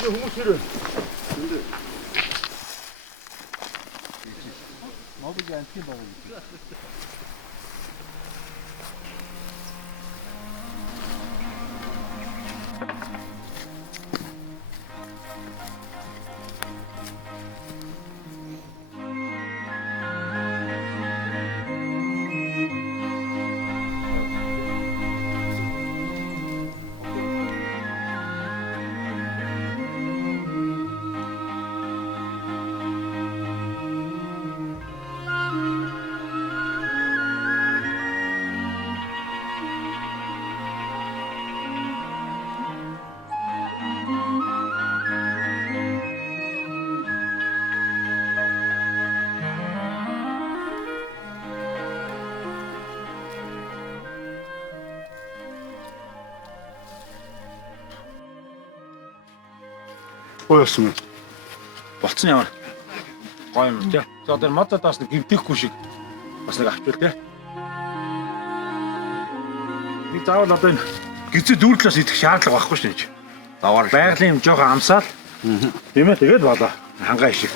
이제 후무치를. 아버지 안 튀어 먹어야지. Боёсон. Болцсон ямар. Гоё юм тий. За одоо модод бас нэг гимтэхгүй шиг бас нэг авчвал тий. Би заавал одоо энэ гизээ дүүрлээс идэх шаардлага байхгүй шүү дээ. Завар байгалийн юм жоохон амсаал. Тийм ээ тэгээд болоо. Хангаа шиг.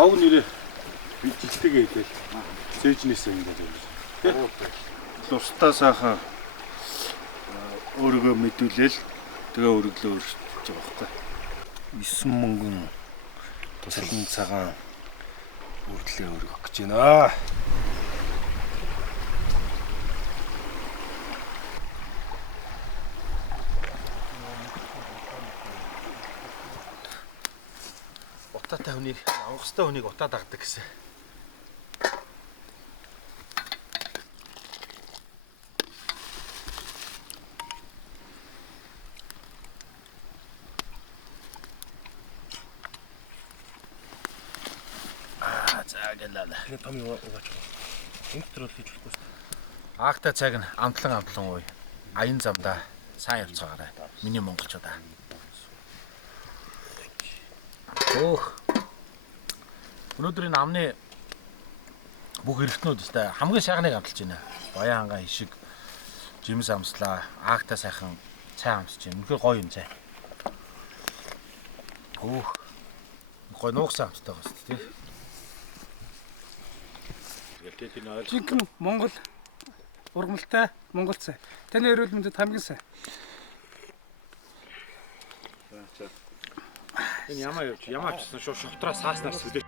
Ав нэрээ бичлэгээ хэлээл. Сэжнээс ингэж байна. Тусдаа сайхан өөрийгөө мэдүүлээл тэгээ өргөлөө өргөж байгаа байхгүй. 9 мөнгөн туслан цагаан өргөлөө өргөх гэж байна. Утаатай хүнийг авах хэвээр хүнийг утаа дагдаг гэсэн. Заагалаа. Томь угаач. Интрол хийж болохгүй шүү. Аахтай цаг нь амтлан ууй. Аян замдаа сайн явцгаарай. Миний монголчуудаа. Өөх. Өнөөдрийн амны бүх эргэтнүүд өстэй хамгийн сайхныг амталж байна. Баян хангаа хишиг жимс амслаа, аахтай сайхан цай амсаж байна. Үнэхээр гоё юм цай. Өөх. Гоё нуугсан амттай байгаа шүү дээ. Жинхэнэ Монгол ургамалтай Монгол цай. Таны эрүүл мэндэд хамгийн сайн. Энэ ямаа явж шовтраа сааснаас сүлээж.